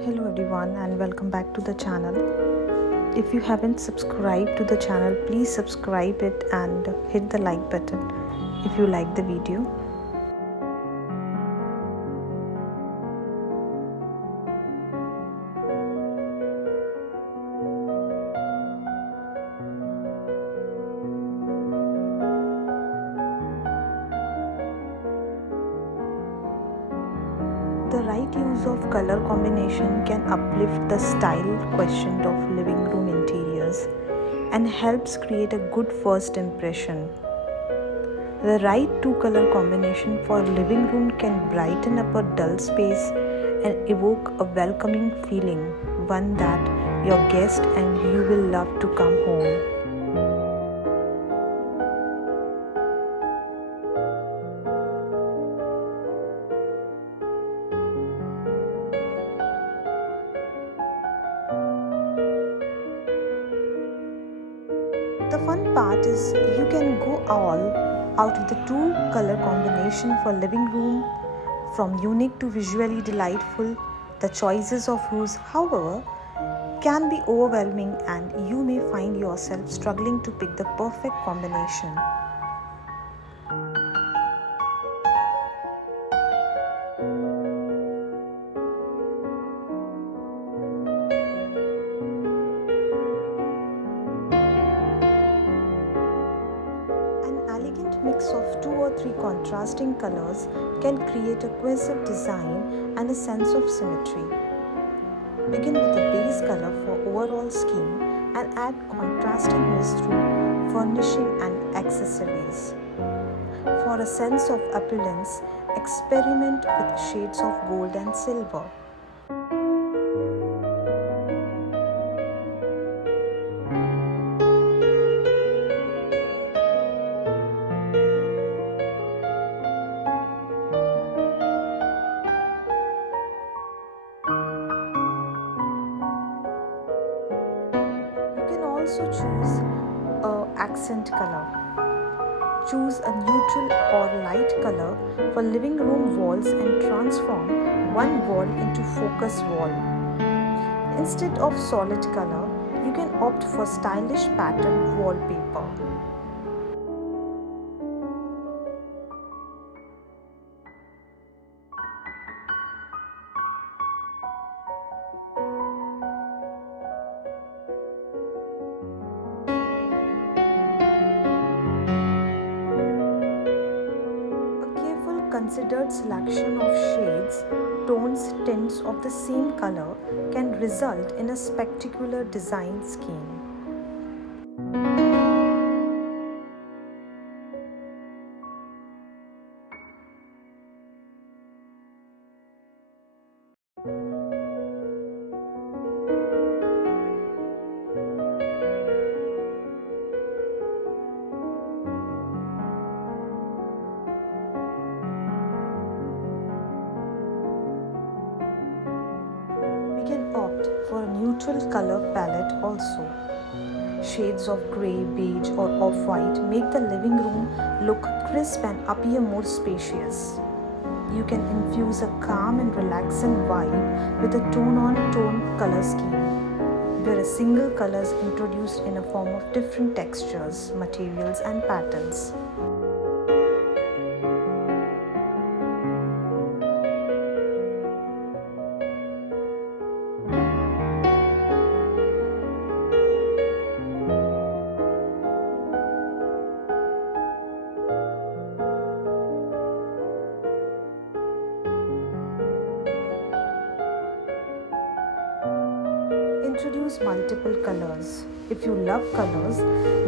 Hello everyone and welcome back to the channel. If you haven't subscribed to the channel, please subscribe it and hit the like button if you like the video. The right use of color combination can uplift the style quotient of living room interiors and helps create a good first impression. The right two-color combination for living room can brighten up a dull space and evoke a welcoming feeling, one that your guest and you will love to come home. The fun part is you can go all out with the two color combination for living room, from unique to visually delightful. The choices of hues, however, can be overwhelming and you may find yourself struggling to pick the perfect combination. An elegant mix of two or three contrasting colors can create a cohesive design and a sense of symmetry. Begin with the base color for overall scheme and add contrasting hues through furnishing and accessories. For a sense of opulence, experiment with shades of gold and silver. You can also choose an accent color. Choose a neutral or light color for living room walls and transform one wall into focus wall. Instead of solid color, you can opt for stylish patterned wallpaper. Considered selection of shades, tones, tints of the same color can result in a spectacular design scheme. We can opt for a neutral color palette also. Shades of grey, beige or off-white make the living room look crisp and appear more spacious. You can infuse a calm and relaxing vibe with a tone-on-tone color scheme, where a single color is introduced in a form of different textures, materials and patterns. Introduce multiple colors. If you love colors,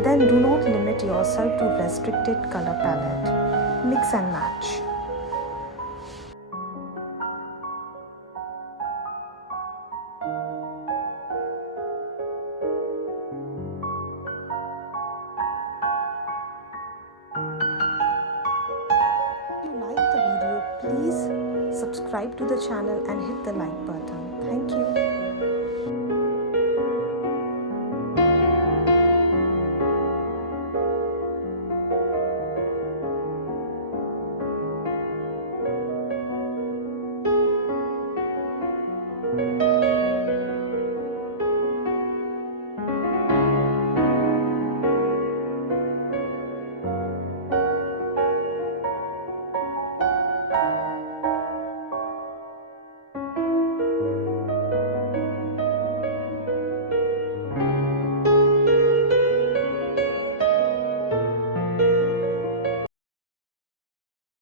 then do not limit yourself to restricted color palette. Mix and match. If you like the video, please subscribe to the channel and hit the like button. Thank you.